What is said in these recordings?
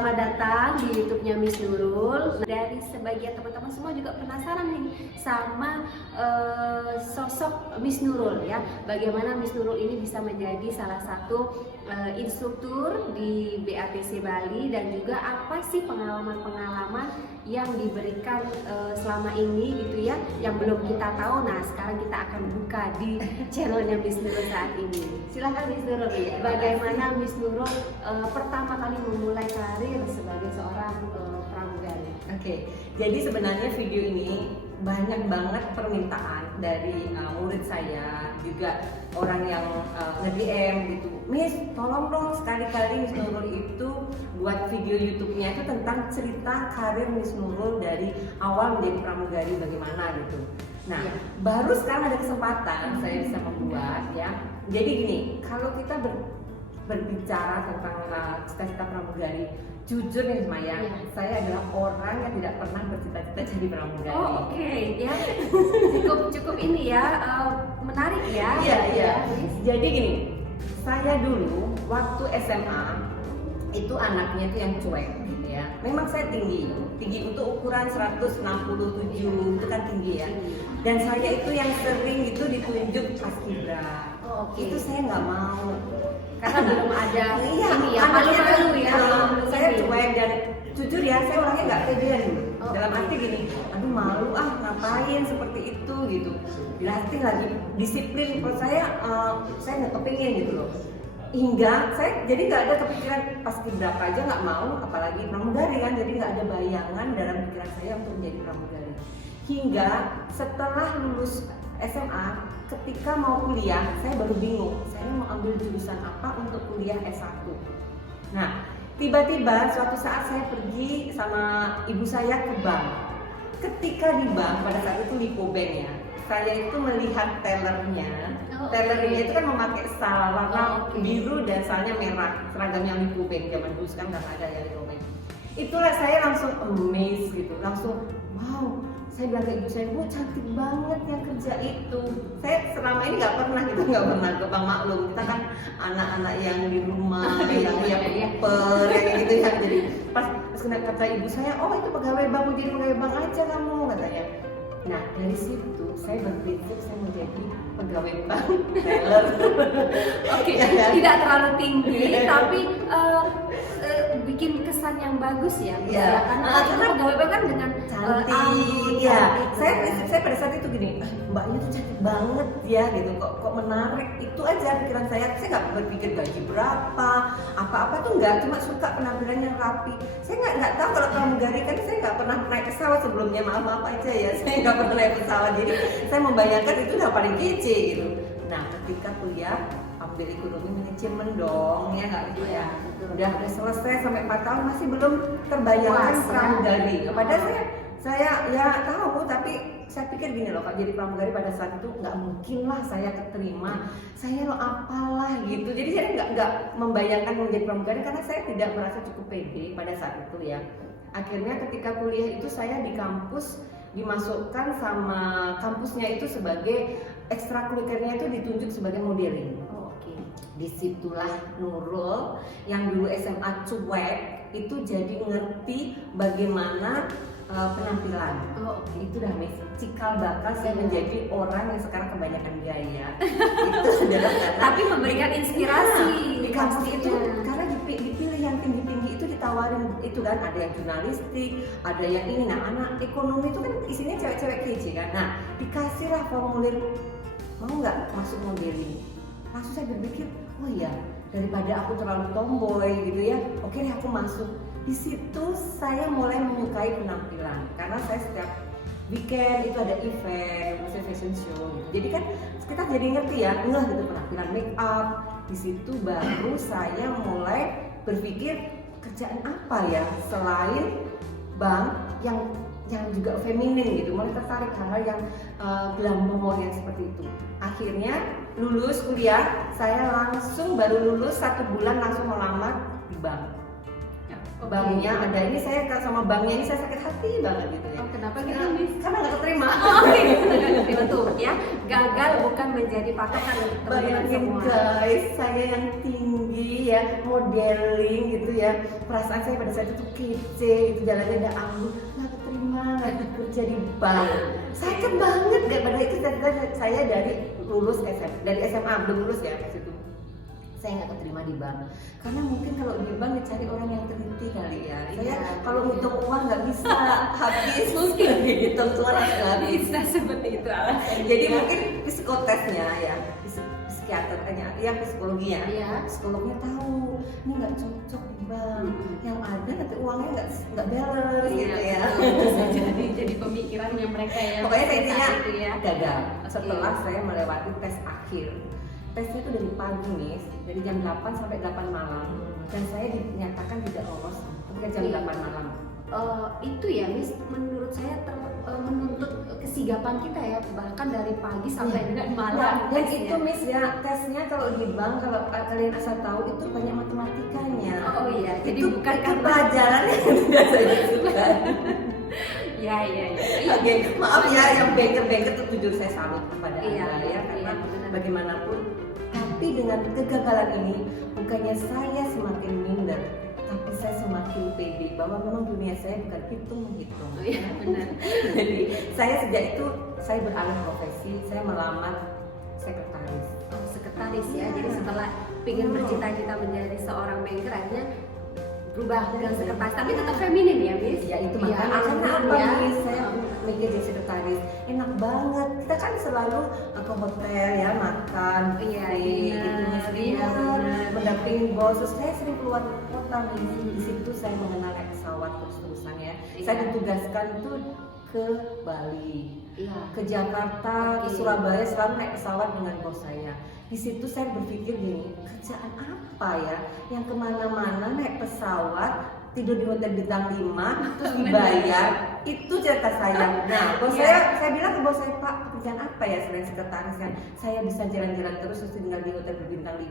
Selamat datang di YouTube-nya Miss Nurul. Dari sebagian teman-teman semua juga penasaran nih sama sosok Miss Nurul ya. Bagaimana Miss Nurul ini bisa menjadi salah satu instruktur di BATC Bali, dan juga apa sih pengalaman-pengalaman yang diberikan selama ini gitu ya, yang belum kita tahu. Nah, sekarang kita akan buka di channelnya Miss Nurul saat ini. Silahkan Miss Nurul, bagaimana Miss Nurul pertama kali memulai karir sebagai seorang pramugari? Oke, jadi sebenarnya video ini banyak banget permintaan dari murid saya, juga orang yang nge-DM gitu, Miss tolong dong sekali-kali Miss Nurul itu buat video YouTube-nya itu tentang cerita karir Miss Nurul dari awal menjadi pramugari bagaimana gitu. Nah, baru sekarang ada kesempatan saya bisa membuat ya. Jadi gini, kalau kita berbicara tentang cita-cita pramugari, jujur nih Maya, saya adalah orang yang tidak pernah bercita-cita jadi pramugari. Oh oke, ya cukup ini ya, menarik ya. Iya. Jadi gini, saya dulu waktu SMA itu anaknya itu yang cuek gitu ya. Memang saya tinggi untuk ukuran 167 itu kan tinggi ya. Dan saya itu yang sering itu ditunjuk paskibra. Itu saya nggak mau karena belum ada ini ya, malu-malu ya. Saya cuek dan jujur ya, saya orangnya nggak pedean dalam arti gini, aduh malu ngapain seperti itu gitu. Dilatih lagi disiplin, kalau saya nggak kepingin gitu loh. Hingga saya jadi nggak ada kepikiran paskibra aja nggak mau, apalagi pramugari kan, jadi nggak ada bayangan dalam pikiran saya untuk menjadi pramugari. Hingga setelah lulus SMA, ketika mau kuliah, saya baru bingung, saya mau ambil jurusan apa untuk kuliah S1. Nah, tiba-tiba suatu saat saya pergi sama ibu saya ke bank. Ketika di bank, pada saat itu Lipo Bank ya, saya itu melihat tellernya. Tellernya itu kan memakai sal warna biru dan salnya merah, seragamnya Lipo Bank zaman dulu, sekarang nggak ada ya Lipo Bank. Itulah saya langsung amazed gitu, langsung wow. Saya bilang ke ibu saya, Bu cantik banget yang kerja itu. Saya selama ini nggak pernah ke bank, maklum kita kan anak-anak yang di rumah, yang super, yang gitu ya. Jadi pas kata ibu saya, oh itu pegawai bank, mau jadi pegawai bank aja kamu katanya. Nah dari situ saya berpikir saya mau jadi pegawai bank teller. Oke, tidak terlalu tinggi tapi bikin kesan yang bagus ya. Karena pegawai bank kan dengan cantik. Saya pada saat itu gini, mbaknya tuh cantik banget ya gitu. Kok menarik, itu aja pikiran saya. Saya nggak berpikir gaji berapa, apa-apa tuh nggak. Cuma suka penampilannya rapi. Saya nggak tahu kalau pramugari kan saya nggak pernah naik pesawat sebelumnya, maaf aja ya. Saya nggak pernah naik pesawat, jadi saya membayangkan itu udah paling kece gitu. Nah ketika kuliah ambil ekonomi manajemen dong ya, nggak gitu ya. Udah selesai sampai 4 tahun masih belum terbayangkan pramugari. Padahal saya ya tahu, tapi saya pikir gini loh, Kak, jadi pramugari pada saat itu nggak mungkin lah saya keterima. Saya lo apalah gitu. Jadi saya nggak membayangkan menjadi pramugari karena saya tidak merasa cukup pede pada saat itu ya. Akhirnya ketika kuliah itu saya di kampus dimasukkan sama kampusnya itu sebagai ekstrakurikulernya itu ditunjuk sebagai modeling. Disitulah Nurul yang dulu SMA cuek itu jadi ngerti bagaimana penampilan. Itu dah cikal bakal saya menjadi orang yang sekarang kebanyakan gaya. Itu adalah karena tapi memberikan inspirasi di kampus itu, karena dipilih yang tinggi-tinggi itu, ditawarin itu kan, ada yang jurnalistik, ada yang ini. Nah anak ekonomi itu kan isinya cewek-cewek kece kan. Nah dikasihlah formulir, mau nggak masuk modeling. Langsung saya berpikir, oh iya, daripada aku terlalu tomboy gitu ya, oke deh aku masuk. Di situ saya mulai menyukai penampilan karena saya setiap weekend itu ada event, misalnya fashion show gitu. Jadi kan kita jadi ngerti ya, ngeh gitu penampilan make up. Di situ baru saya mulai berpikir kerjaan apa ya selain bank yang juga feminin gitu, mulai tertarik hal-hal yang glamour yang seperti itu. Akhirnya lulus kuliah, saya langsung baru lulus 1 bulan langsung melamar di bank. Banknya ada, ini saya sama banknya ini saya sakit hati banget gitu ya. Oh, kenapa gitu, Miss? Karena nggak keterima. Betul ya, gagal bukan menjadi patokan untuk teman-teman Bayangin semua. guys, saya yang tinggi ya, modeling gitu ya, perasaan saya pada saat itu kece, itu jalannya ada anggun, nggak keterima lagi kerja di bank. Sakit banget, gak pada itu saya dari lulus dari SMA belum lulus ya pas itu. Saya nggak keterima di bank karena mungkin kalau di bank dicari orang yang teliti kali ya. Saya kalau ngitung uang nggak bisa habis, mungkin dihitung keluar nggak bisa seperti itu alasannya. Jadi mungkin psikotesnya ya, psikiaternya, yang psikologinya, psikolognya tahu ini nggak cocok di bank. Yang ada nanti uangnya nggak balance gitu ya. Bisa jadi pemikirannya mereka ya. Pokoknya saya intinya ya. gagal. Setelah saya melewati tes akhir. Tesnya itu dari pagi nih, dari jam 8 sampai 8 malam, dan saya dinyatakan tidak lolos ketika jam 8 malam. Itu ya, Miss, menurut saya menuntut kesigapan kita ya, bahkan dari pagi sampai dengan malam. Dan itu Miss ya, tesnya kalau di bank, kalau kalian asal tahu itu banyak matematikanya. Oh iya, jadi itu bukan karena pelajaran yang tidak saya suka. Ya. Oke, maaf ya, yang banker tuh jujur saya salut kepada Anda ya, karena bagaimanapun. Tapi dengan kegagalan ini, bukannya saya semakin minder, tapi saya semakin pede bahwa memang dunia saya bukan hitung menghitung. Oh iya, benar. Jadi saya sejak itu saya beralih profesi, saya melamar sekretaris. Oh, sekretaris ya. Jadi setelah ingin bercita-cita menjadi seorang banker, akhirnya berubah dengan sekretaris, tapi tetap feminin ya, Miss? Ya itu makanya apa Miss, saya mikir jadi sekretaris enak banget. Kita kan selalu ke hotel ya, makan, mendampingi bos. Terus saya sering keluar kota Miss. Di situ saya mengenal naik pesawat terus-terusan ya. Saya ditugaskan itu ke Bali, ke Jakarta, ke Surabaya, selalu naik pesawat dengan bos saya. Di situ saya berpikir gini, kerjaan apa ya yang kemana-mana naik pesawat, tidur di hotel bintang 5, terus dibayar, itu cerita saya. Nah, bos saya bilang ke bos saya, Pak, pekerjaan apa ya selain sekretaris kan? Saya bisa jalan-jalan terus tinggal di hotel berbintang 5.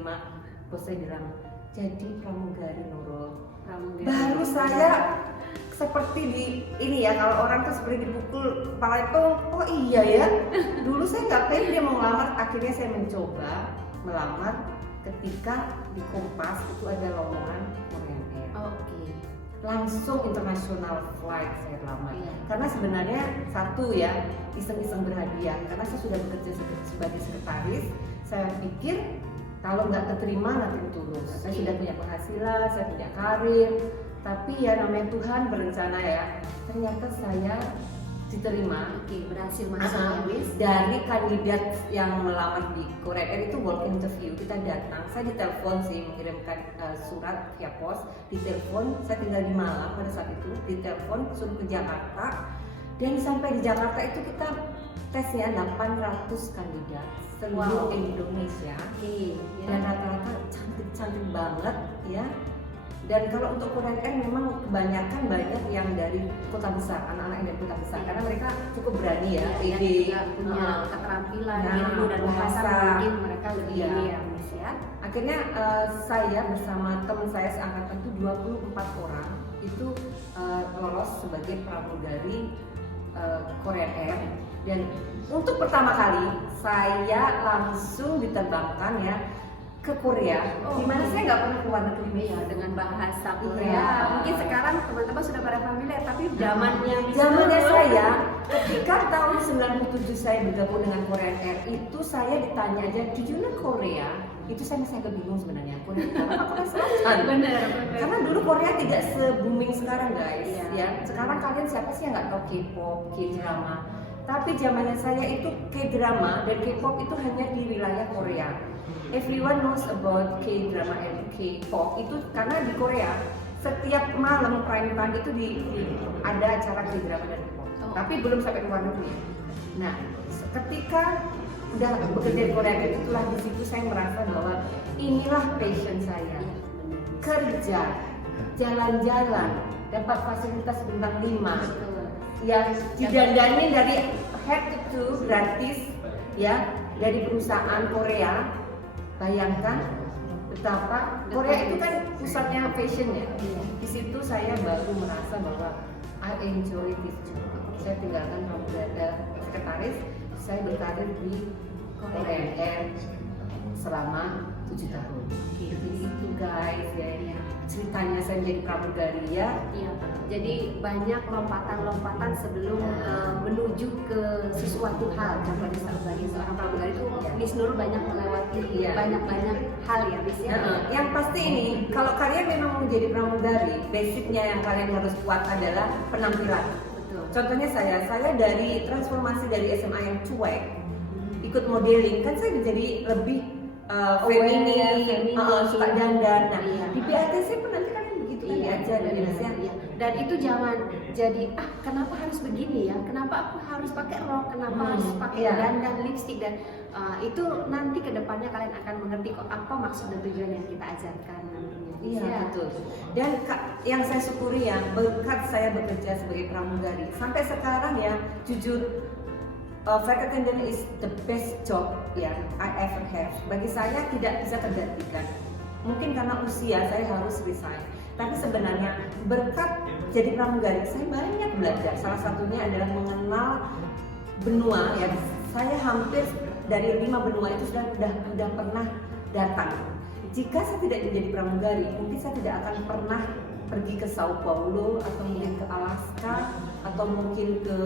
Bos saya bilang, jadi pramugari Nurul. Baru saya seperti di ini ya, kalau orang tuh seperti dipukul kepala itu, oh iya ya, dulu saya nggak pede dia mau ngelamar. Akhirnya saya mencoba melamar ketika di Kompas itu ada lowongan Korean Air. Langsung international flight saya lamar. Karena sebenarnya satu ya, iseng-iseng berhadiah, karena saya sudah bekerja sebagai sekretaris. Saya pikir kalau nggak keterima nanti tulus. Saya sudah punya penghasilan, saya punya karir. Tapi ya namanya Tuhan berencana ya. Ternyata saya diterima. Berhasil masuk dari kandidat yang melamar di Korean Air itu walk interview. Kita datang, saya ditelepon sih, mengirimkan surat via pos. Ditelepon, saya tinggal di Malang pada saat itu. Ditelepon suruh ke Jakarta. Dan sampai di Jakarta itu kita tesnya 800 kandidat seluruh Indonesia. Dan rata-rata cantik-cantik banget ya. Dan kalau untuk Korean Air memang kebanyakan banyak yang dari kota besar, anak-anak yang dari kota besar, karena mereka cukup berani ya, punya keterampilan, ilmu dan bahasa mungkin mereka lebih ini ya, Miss ya. Akhirnya saya bersama teman saya seangkatan itu 24 orang itu lolos sebagai pramugari Korean Air. Dan untuk pertama kali saya langsung diterbangkan ya ke Korea, dimana saya nggak pernah keluar negeri ya, dengan bahasa Korea. Mungkin sekarang teman-teman sudah pada familiar, tapi zamannya saya ketika tahun 97 saya bergabung dengan Korean Air itu saya ditanya aja, do you know Korea? Itu saya masih agak bingung sebenarnya. Korea Selatan. Benar. Karena dulu Korea tidak se-booming sekarang guys. Ya, sekarang kalian siapa sih yang nggak tahu K-pop, K-drama? Tapi zamannya saya itu K-drama dan K-pop itu hanya di wilayah Korea. Everyone knows about K-drama and K-pop itu karena di Korea setiap malam prime time itu ada acara K-drama dan K-pop. Tapi belum sampai ke luar negeri. Nah, ketika udah bekerja di Korea itulah di situ saya merasa bahwa inilah passion saya. Kerja, jalan-jalan, dapat fasilitas bintang 5. Ya, didandani dari head to toe gratis ya dari perusahaan Korea. Bayangkan betapa Korea itu kan pusatnya fashion ya. Iya. Di situ saya baru merasa bahwa I enjoy this job. Saya tinggalkan sekretaris, saya berkarir di PNR selama 7 tahun. Jadi itu guys ya, ceritanya saya menjadi pramugari ya. Iya. Jadi banyak lompatan-lompatan sebelum menuju ke sesuatu hal. Contohnya sebagai seorang pramugari itu Miss Nurul banyak melewati banyak hal ya, Miss ya. Yang pasti ini, kalau kalian memang mau jadi pramugari, basicnya yang kalian harus kuat adalah penampilan. Betul. Contohnya saya dari transformasi dari SMA yang cuek, ikut modeling, kan saya jadi lebih feminin, suka dandan. Nah, Iya. di PATC pun nanti kalian begitu kan diajar dari Indonesia. Iya. Dan itu jangan jadi kenapa harus begini ya? Kenapa aku harus pakai rok? Kenapa harus pakai dandan, lipstick dan itu nanti kedepannya kalian akan mengerti kok apa maksud dan tujuan yang kita ajarkan nantinya. Iya, betul. Dan yang saya syukuri ya, berkat saya bekerja sebagai pramugari sampai sekarang ya, jujur flight attendant is the best job yang I ever have. Bagi saya tidak bisa tergantikan. Mungkin karena usia saya harus resign. Tapi sebenarnya berkat jadi pramugari saya banyak belajar. Salah satunya adalah mengenal benua ya. Saya hampir dari 5 benua itu sudah pernah datang. Jika saya tidak menjadi pramugari, mungkin saya tidak akan pernah pergi ke Sao Paulo atau mungkin ke Alaska atau mungkin ke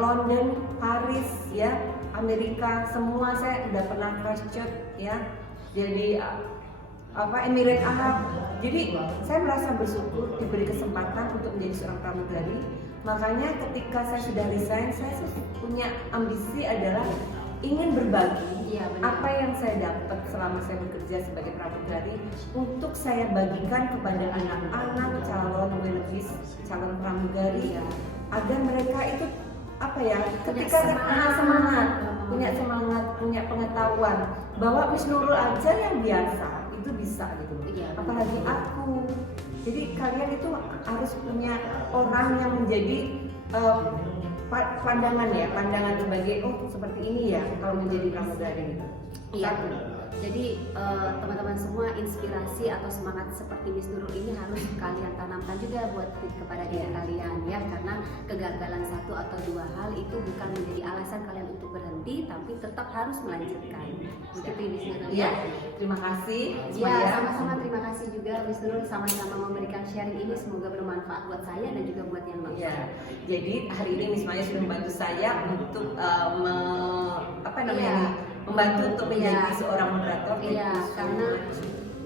London, Paris ya, Amerika, semua saya udah pernah Christchurch ya. Jadi Emirat Arab. Jadi saya merasa bersyukur diberi kesempatan untuk menjadi seorang pramugari. Makanya ketika saya sudah resign, saya punya ambisi adalah ingin berbagi apa yang saya dapat selama saya bekerja sebagai pramugari untuk saya bagikan kepada anak-anak calon WLBis, calon pramugari ya, agar mereka itu ketika punya semangat, punya pengetahuan bahwa Miss Nurul aja yang biasa itu bisa gitu. Apalagi aku. Jadi kalian itu harus punya orang yang menjadi pandangan sebagai seperti ini ya kalau menjadi pramugari. Iya. Jadi teman-teman semua, inspirasi atau semangat seperti Miss Nurul ini harus kalian tanamkan juga kepada diri kalian ya, karena kegagalan satu atau 2 hal itu bukan menjadi alasan kalian untuk berhenti, tapi tetap harus melanjutkan. Begitu Miss Nurul ya. Terima kasih. Ya, sama-sama terima kasih juga Miss Nurul sama-sama memberikan sharing ini, semoga bermanfaat buat saya dan juga buat yang lain. Ya. Jadi hari ini Miss Maya sudah membantu saya untuk membantu untuk menjadi seorang moderator. Iya, karena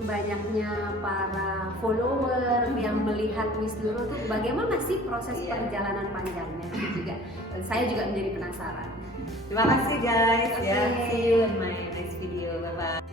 banyaknya para follower yang melihat Miss Nurul tuh bagaimana sih proses perjalanan panjangnya juga. Dan saya juga menjadi penasaran. Terima kasih guys. Oke. Ya, see you in my next video. Bye bye.